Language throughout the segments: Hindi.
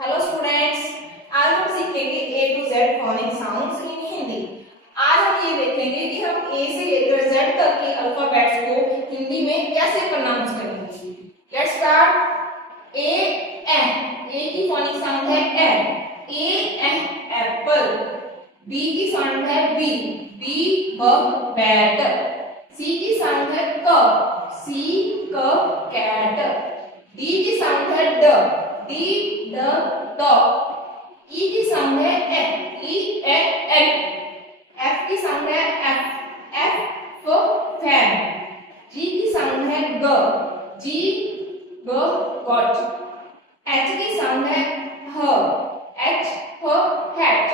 हेलो स्टूडेंट्स, आज हम सीखेंगे A to Z phonic sounds in Hindi. आज हम ये देखेंगे कि हम ए से लेकर जेड तक के अल्फाबेट्स को हिंदी में कैसे प्रोनाउंस करेंगे। Let's start. ए की फोनिक साउंड है ए एप्पल। बी की साउंड है बी बैट। सी की साउंड है क कैट। डी की साउंड है ड डॉग। ई की साउंड है एग। एफ की साउंड है एफ फैन। जी की साउंड है ग गॉट। एच की साउंड है ह हैट।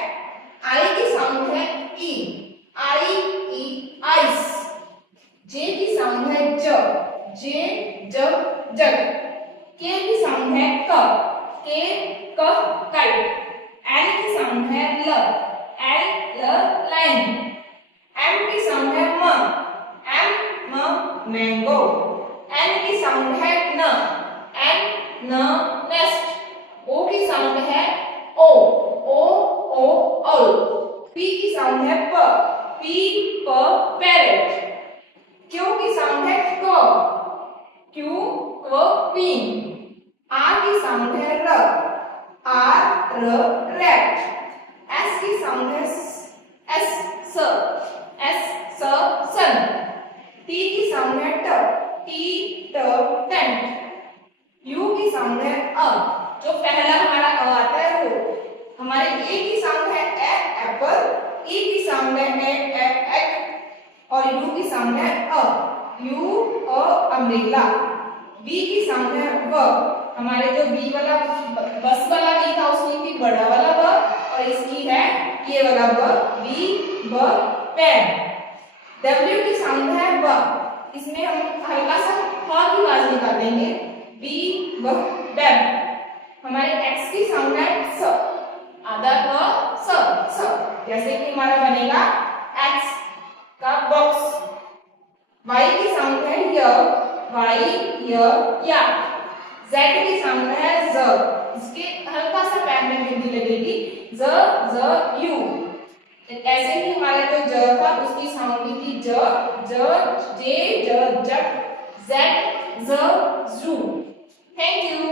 आई की साउंड है ई आइस। जे की साउंड है जग। के की साउंड है क काइट। एल की साउंड है ल लाइन। एम की साउंड है म मैंगो। एन की साउंड है न नेस्ट। ओ की साउंड है ओ ओल। पी की साउंड है प पैरेट। क्यू की साउंड है क्यू क्वीन। आर की साउंड है आर रैट। एस की साउंड है सन। टी की साउंड है टेंट। यू की साउंड है जो पहला हमारा आता है वो। हमारे ए की साउंड है एप्पल। ई की साउंड है एग और यू की साउंड है अम्ब्रेला। बी की साउंड है ब। हमारे जो बी वाला बस वाला बी था उसमें भी बड़ा वाला ब और इसकी है ये वाला ब पेन। डब्ल्यू की साउंड है ब। इसमें हम हल्का सा ह की आवाज निकालेंगे बैब। हमारे एक्स की साउंड है स आधा स जैसे कि हमारा बनेगा एक्स का बॉक्स। वाई की साउंड है या। जेड की साउंड है ज। इसके हल्का सा पैर में बिंदी लगेगी यू। ऐसे ही हमारा जो ज था उसकी साउंड थी जे जेड जू। Thank you.